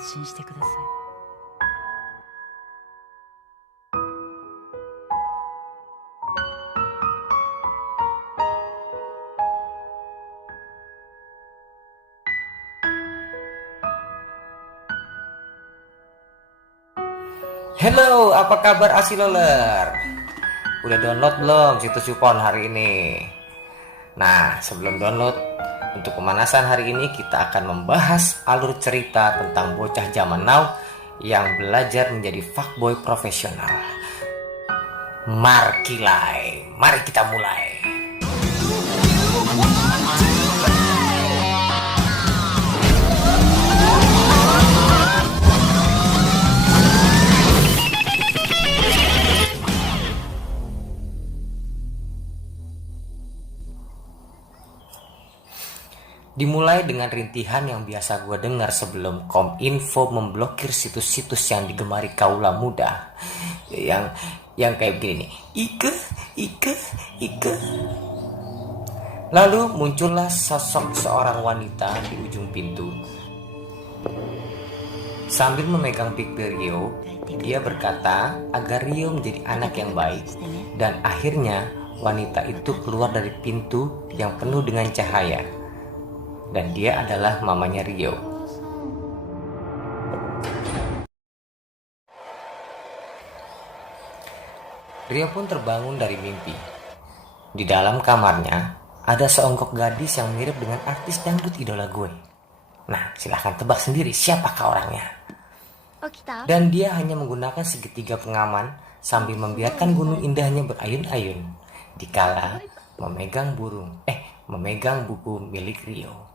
心してください。Halo, apa kabar Asiloler? Udah download belum situs Supon hari ini? Nah, sebelum download, untuk pemanasan hari ini kita akan membahas alur cerita tentang bocah zaman now yang belajar menjadi fuckboy profesional. Markilai, mari kita mulai. Dimulai dengan rintihan yang biasa gue dengar sebelum Kominfo memblokir situs-situs yang digemari kaula muda. Yang kayak begini nih. Ike. Lalu muncullah sosok seorang wanita di ujung pintu. Sambil memegang pipi Rio, dia berkata agar Rio menjadi anak yang baik. Dan akhirnya wanita itu keluar dari pintu yang penuh dengan cahaya. Dan dia adalah mamanya Rio. Rio pun terbangun dari mimpi. Di dalam kamarnya ada seonggok gadis yang mirip dengan artis dangdut idola gue. Nah, silahkan tebak sendiri siapakah orangnya. Dan dia hanya menggunakan segitiga pengaman sambil membiarkan gunung indahnya berayun-ayun dikala memegang buku milik Rio.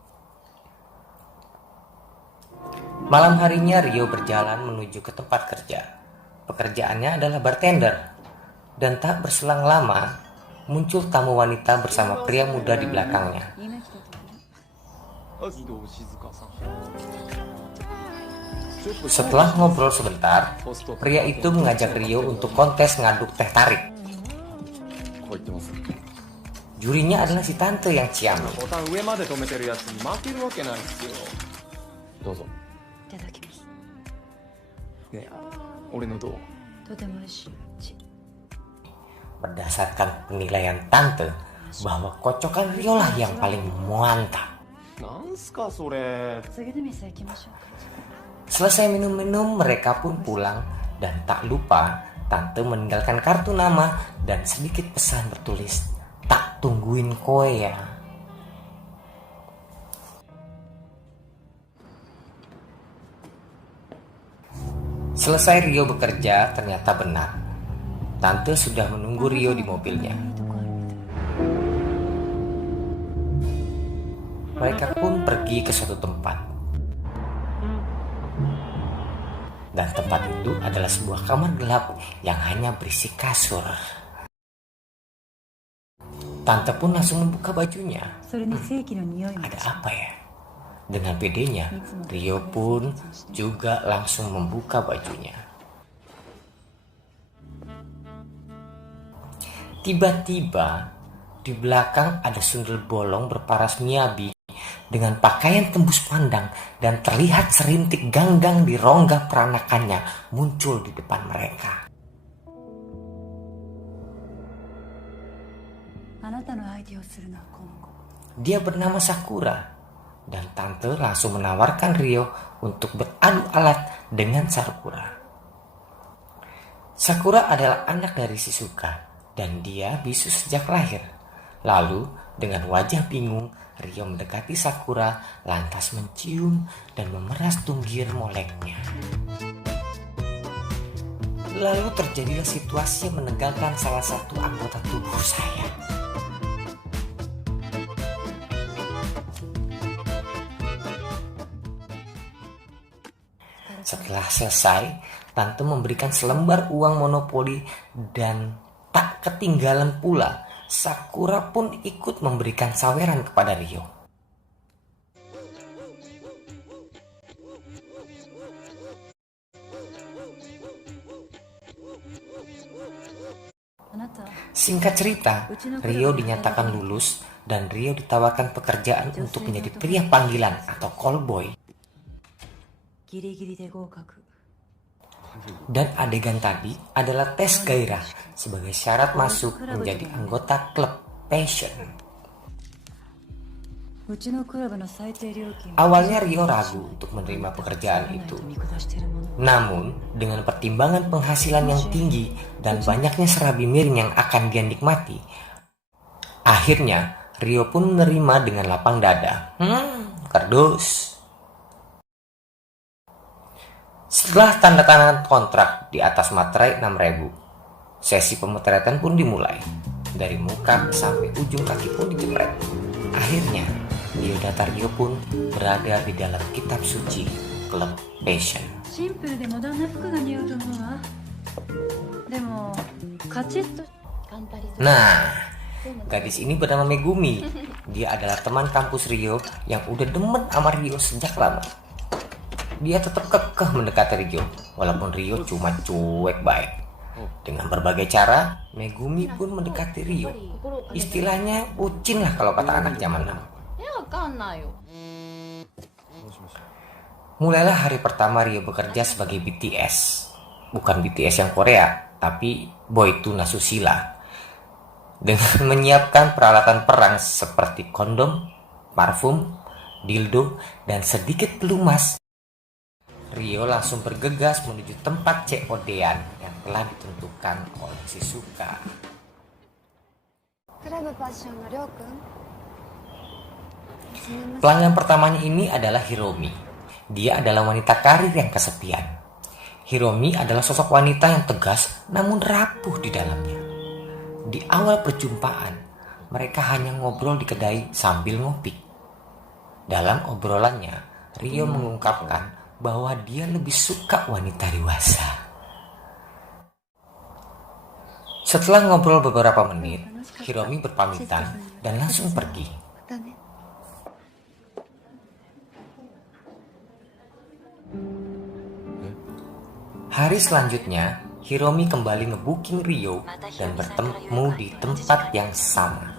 Malam harinya Rio berjalan menuju ke tempat kerja. Pekerjaannya adalah bartender. Dan tak berselang lama, muncul tamu wanita bersama pria muda di belakangnya. Setelah ngobrol sebentar, pria itu mengajak Rio untuk kontes ngaduk teh tarik. Jurinya adalah si tante yang ciamik. どうぞ。いただきます。ね、俺のどう？とても美味しい。Berdasarkan penilaian tante bahwa kocokan Rio lah yang paling mantap. なんすかそれ。次の店行きましょうか。 Selesai minum-minum, mereka pun pulang dan tak lupa tante meninggalkan kartu nama dan sedikit pesan bertulis, "Tak tungguin koe ya." Selesai Rio bekerja, ternyata benar. Tante sudah menunggu Rio di mobilnya. Mereka pun pergi ke suatu tempat. Dan tempat itu adalah sebuah kamar gelap yang hanya berisi kasur. Tante pun langsung membuka bajunya. Ada apa ya? Dengan pedenya, Rio pun juga langsung membuka bajunya. Tiba-tiba, di belakang ada sundel bolong berparas miyabi dengan pakaian tembus pandang dan terlihat serintik ganggang di rongga peranakannya muncul di depan mereka. Dia bernama Sakura. Dan tante langsung menawarkan Rio untuk beradu alat dengan Sakura. Sakura adalah anak dari Shizuka dan dia bisu sejak lahir. Lalu dengan wajah bingung, Rio mendekati Sakura lantas mencium dan memeras tunggir moleknya. Lalu terjadilah situasi yang menegangkan salah satu anggota tubuh saya. Setelah selesai, tante memberikan selembar uang monopoli dan tak ketinggalan pula, Sakura pun ikut memberikan saweran kepada Rio. Singkat cerita, Rio dinyatakan lulus dan Rio ditawarkan pekerjaan untuk menjadi pria panggilan atau callboy. ギリギリで合格。 Dan adegan tadi adalah tes gairah sebagai syarat masuk menjadi anggota klub Passion. うちのクラブの最低料金 Awalnya Rio ragu untuk menerima pekerjaan itu. 見下してるもの。 Namun, dengan pertimbangan penghasilan yang tinggi dan banyaknya serabi miring yang akan dia nikmati, akhirnya Rio pun menerima dengan lapang dada. Kardus. Setelah tanda tangan kontrak di atas materai 6.000, sesi pemotretan pun dimulai. Dari muka sampai ujung kaki pun dijepret. Akhirnya, biodata Rio pun berada di dalam kitab suci klub Passion. シンプルでモダンな服が似合うと思うわ。でもカチッと頑張りづらい。 Nah, gadis ini bernama Megumi. Dia adalah teman kampus Rio yang udah demen sama Rio sejak lama. Dia tetap kekeh mendekati Rio, walaupun Rio cuma cuek baik. Dengan berbagai cara, Megumi pun mendekati Rio. Istilahnya bucin lah kalau kata anak zaman now. わかんないよ。 Mulailah hari pertama Rio bekerja sebagai BTS. Bukan BTS yang Korea, tapi Boy to Nasusila. Dengan menyiapkan peralatan perang seperti kondom, parfum, dildo, dan sedikit pelumas, Rio langsung bergegas menuju tempat COD-an yang telah ditentukan oleh Shizuka. クラブパッションのりょうくん。 Pelanggan pertamanya ini adalah Hiromi. Dia adalah wanita karir yang kesepian. Hiromi adalah sosok wanita yang tegas namun rapuh di dalamnya. Di awal perjumpaan, mereka hanya ngobrol di kedai sambil ngopi. Dalam obrolannya, Rio mengungkapkan bahwa dia lebih suka wanita dewasa. Setelah ngobrol beberapa menit, Hiromi berpamitan dan langsung pergi. だね。 Hari selanjutnya, Hiromi kembali ngebooking Rio dan bertemu di tempat yang sama.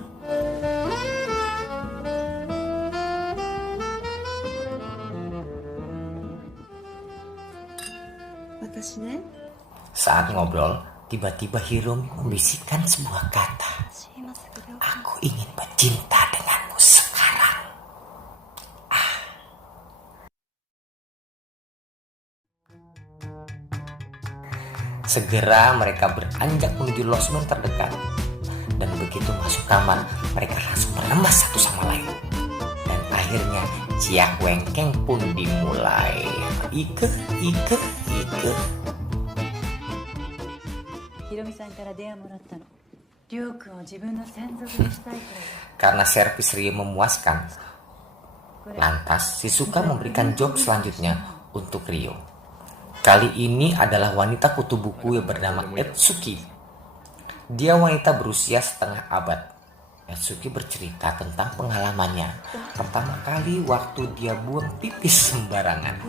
Saat ngobrol, tiba-tiba Hiromi membisikkan sebuah kata. Aku ingin bercinta denganmu sekarang. Segera mereka beranjak menuju losmen terdekat. Dan begitu masuk kamar, mereka langsung meremas satu sama lain. Dan akhirnya ciak wengkeng pun dimulai. Ike. ひろみさんから電話もらったの。りょうくんを自分の専属にしたいから。 Karena servis Rio memuaskan, lantas Shizuka memberikan job selanjutnya untuk Rio. Kali ini adalah wanita kutu buku yang bernama Etsuki. Dia wanita berusia setengah abad. Etsuki bercerita tentang pengalamannya pertama kali waktu dia buang pipis sembarangan.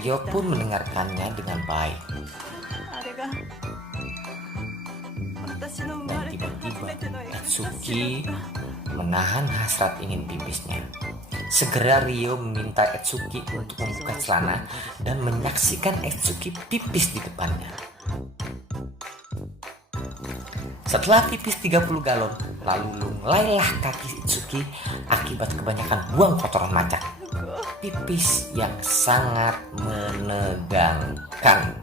Rio pun mendengarkannya dengan baik. Dan tiba-tiba Etsuki menahan hasrat ingin pipisnya. Segera Rio meminta Etsuki untuk membuka celana dan menyaksikan Etsuki pipis di depannya. Setelah pipis 30 galon, lalu lunglailah kaki Etsuki akibat kebanyakan buang kotoran macan. Pipis yang sangat menegangkan.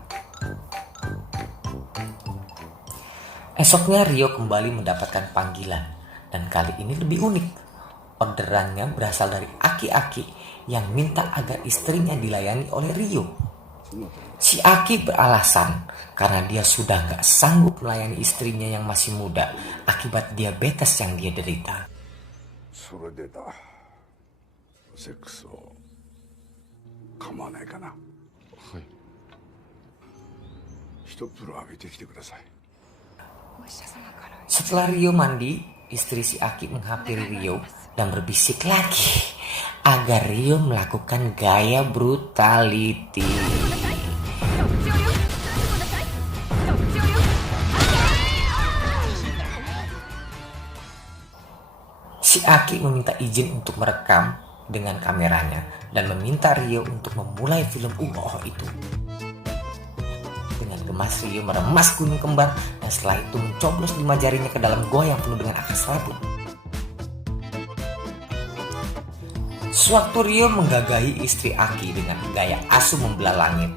Esoknya Rio kembali mendapatkan panggilan, dan kali ini lebih unik. Orderannya berasal dari aki-aki yang minta agar istrinya dilayani oleh Rio. Si Aki beralasan karena dia sudah gak sanggup melayani istrinya yang masih muda akibat diabetes yang dia derita. それでだセックスを構わないかな。はい。一風呂浴びてきてください。 Setelah Rio mandi, istri si Aki menghampiri Rio dan berbisik lagi agar Rio melakukan gaya brutality. Si Aki meminta izin untuk merekam dengan kameranya dan meminta Rio untuk memulai film itu. Dengan gemas Rio meremas gunung kembar dan setelah itu mencoblos 5 jarinya ke dalam gua yang penuh dengan akas rabut. Sewaktu Rio menggagahi istri Aki dengan gaya asu membelah langit,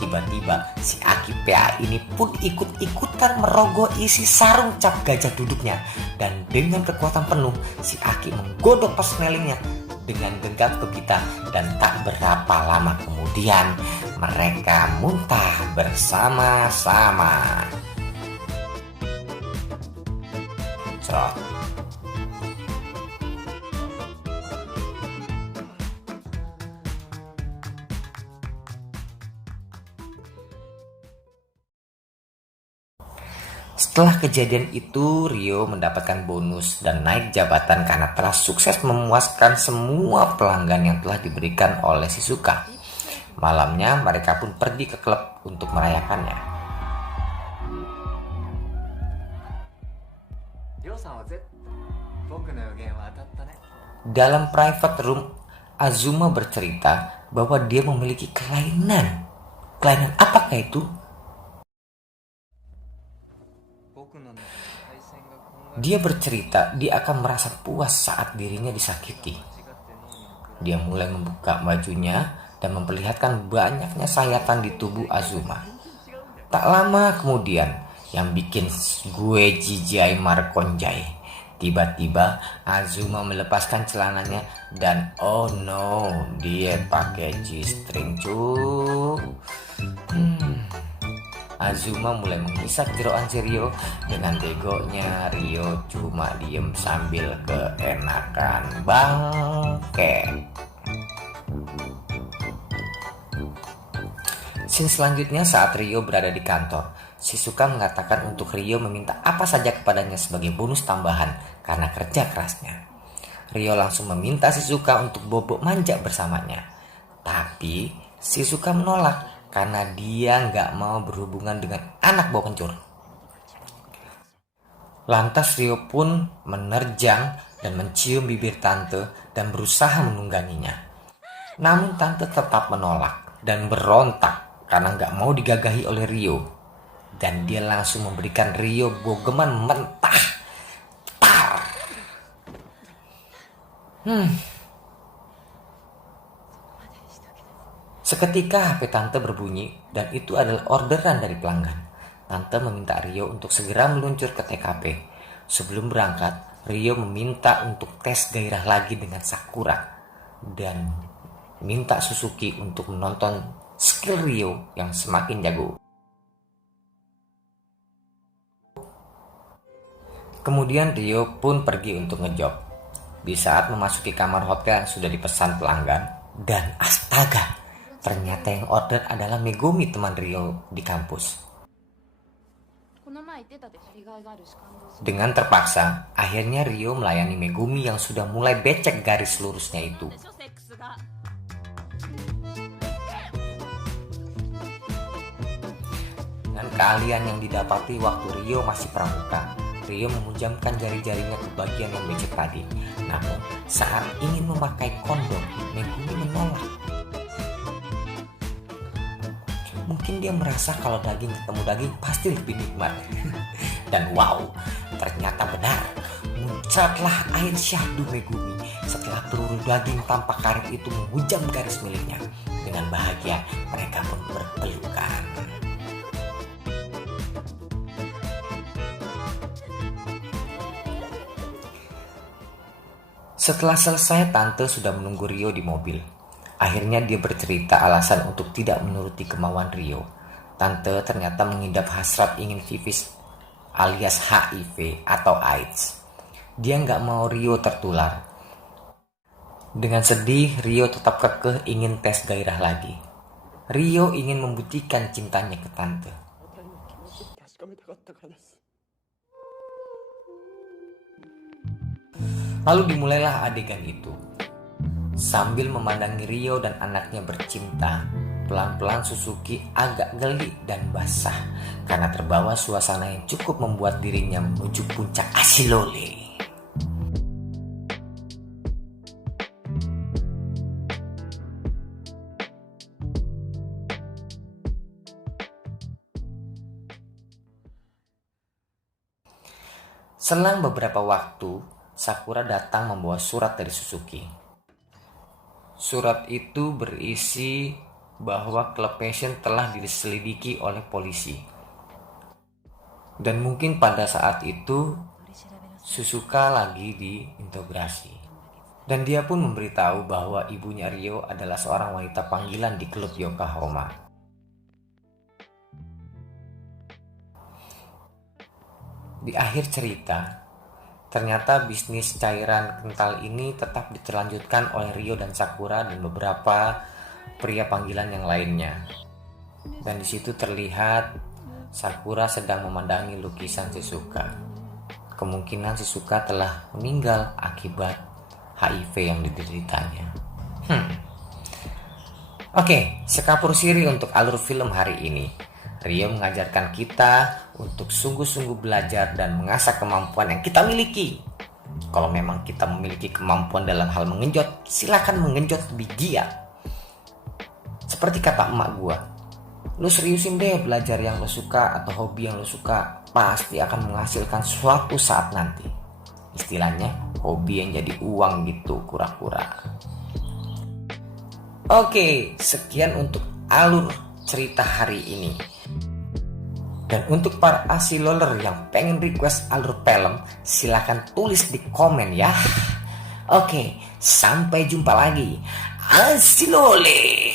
tiba-tiba si Aki PA ini pun ikut-ikutan merogoh isi sarung cap gajah duduknya, dan dengan kekuatan penuh si Aki menggodok persnelingnya dengan genggam kebita, dan tak berapa lama kemudian mereka muntah bersama-sama. Cerot. Setelah kejadian itu, Rio mendapatkan bonus dan naik jabatan karena telah sukses memuaskan semua pelanggan yang telah diberikan oleh Shizuka. Malamnya mereka pun pergi ke klub untuk merayakannya. Dalam private room, Azuma bercerita bahwa dia memiliki kelainan. Kelainan apakah itu? Dia bercerita dia akan merasa puas saat dirinya disakiti. Dia mulai membuka bajunya dan memperlihatkan banyaknya sayatan di tubuh Azuma. Tak lama kemudian, yang bikin gue jijai markonjai, tiba-tiba Azuma melepaskan celananya dan oh no, dia pakai G-string cuy. Azuma mulai menghisap jeroan si Rio. Dengan begonya Rio cuma diem sambil keenakan bangke. Scene selanjutnya saat Rio berada di kantor, Shizuka mengatakan untuk Rio meminta apa saja kepadanya sebagai bonus tambahan karena kerja kerasnya. Rio langsung meminta Shizuka untuk bobok manja bersamanya. Tapi Shizuka menolak karena dia nggak mau berhubungan dengan anak bau kencur. Lantas Rio pun menerjang dan mencium bibir tante dan berusaha menungganginya. Namun tante tetap menolak dan berontak karena nggak mau digagahi oleh Rio. Dan dia langsung memberikan Rio bogeman mentah. Tar. Seketika HP tante berbunyi dan itu adalah orderan dari pelanggan. Tante meminta Rio untuk segera meluncur ke TKP. Sebelum berangkat, Rio meminta untuk tes gairah lagi dengan Sakura dan minta Suzuki untuk menonton skill Rio yang semakin jago. Kemudian Rio pun pergi untuk ngejob. Di saat memasuki kamar hotel yang sudah dipesan pelanggan, dan astaga, ternyata yang order adalah Megumi, teman Rio di kampus. Dengan terpaksa, akhirnya Rio melayani Megumi yang sudah mulai becek garis lurusnya itu. Dengan keahlian yang didapati waktu Rio masih pramuka, Rio memujamkan jari-jarinya ke bagian yang becek tadi. Namun, saat ingin memakai kondom, Megumi menolak. Mungkin dia merasa kalau daging ketemu daging pasti lebih nikmat. Dan wow, ternyata benar. Muncratlah air syahdu Megumi setelah peluru daging tanpa karet itu menghujam garis miliknya. Dengan bahagia, mereka pun berpelukan. Setelah selesai, tante sudah menunggu Rio di mobil. Akhirnya dia bercerita alasan untuk tidak menuruti kemauan Rio. Tante ternyata mengidap hasrat ingin pipis alias HIV atau AIDS. Dia nggak mau Rio tertular. Dengan sedih, Rio tetap kekeh ingin tes gairah lagi. Rio ingin membuktikan cintanya ke tante. Lalu dimulailah adegan itu. Sambil memandangi Rio dan anaknya bercinta, pelan-pelan Suzuki agak geli dan basah karena terbawa suasana yang cukup membuat dirinya menuju puncak asilole. Selang beberapa waktu, Sakura datang membawa surat dari Suzuki. Surat itu berisi bahwa klub Passion telah diselidiki oleh polisi. Dan mungkin pada saat itu Suzuka lagi diintegrasi. Dan dia pun memberitahu bahwa ibunya Ryo adalah seorang wanita panggilan di klub Yokohama. Di akhir cerita, ternyata bisnis cairan kental ini tetap diterlanjutkan oleh Ryo dan Sakura dan beberapa pria panggilan yang lainnya. Dan di situ terlihat Sakura sedang memandangi lukisan Shizuka. Kemungkinan Shizuka telah meninggal akibat HIV yang dideritanya. Oke, sekapur siri untuk alur film hari ini. Ryo mengajarkan kita untuk sungguh-sungguh belajar dan mengasah kemampuan yang kita miliki. Kalau memang kita memiliki kemampuan dalam hal mengenjot, silakan mengenjot lebih giat. Seperti kata emak gua, lu seriusin deh belajar yang lu suka atau hobi yang lu suka, pasti akan menghasilkan suatu saat nanti. Istilahnya hobi yang jadi uang gitu kura-kura. Oke, sekian untuk alur cerita hari ini. Dan untuk para asiloler yang pengen request alur film, silahkan tulis di komen ya. Oke, sampai jumpa lagi. Asilole.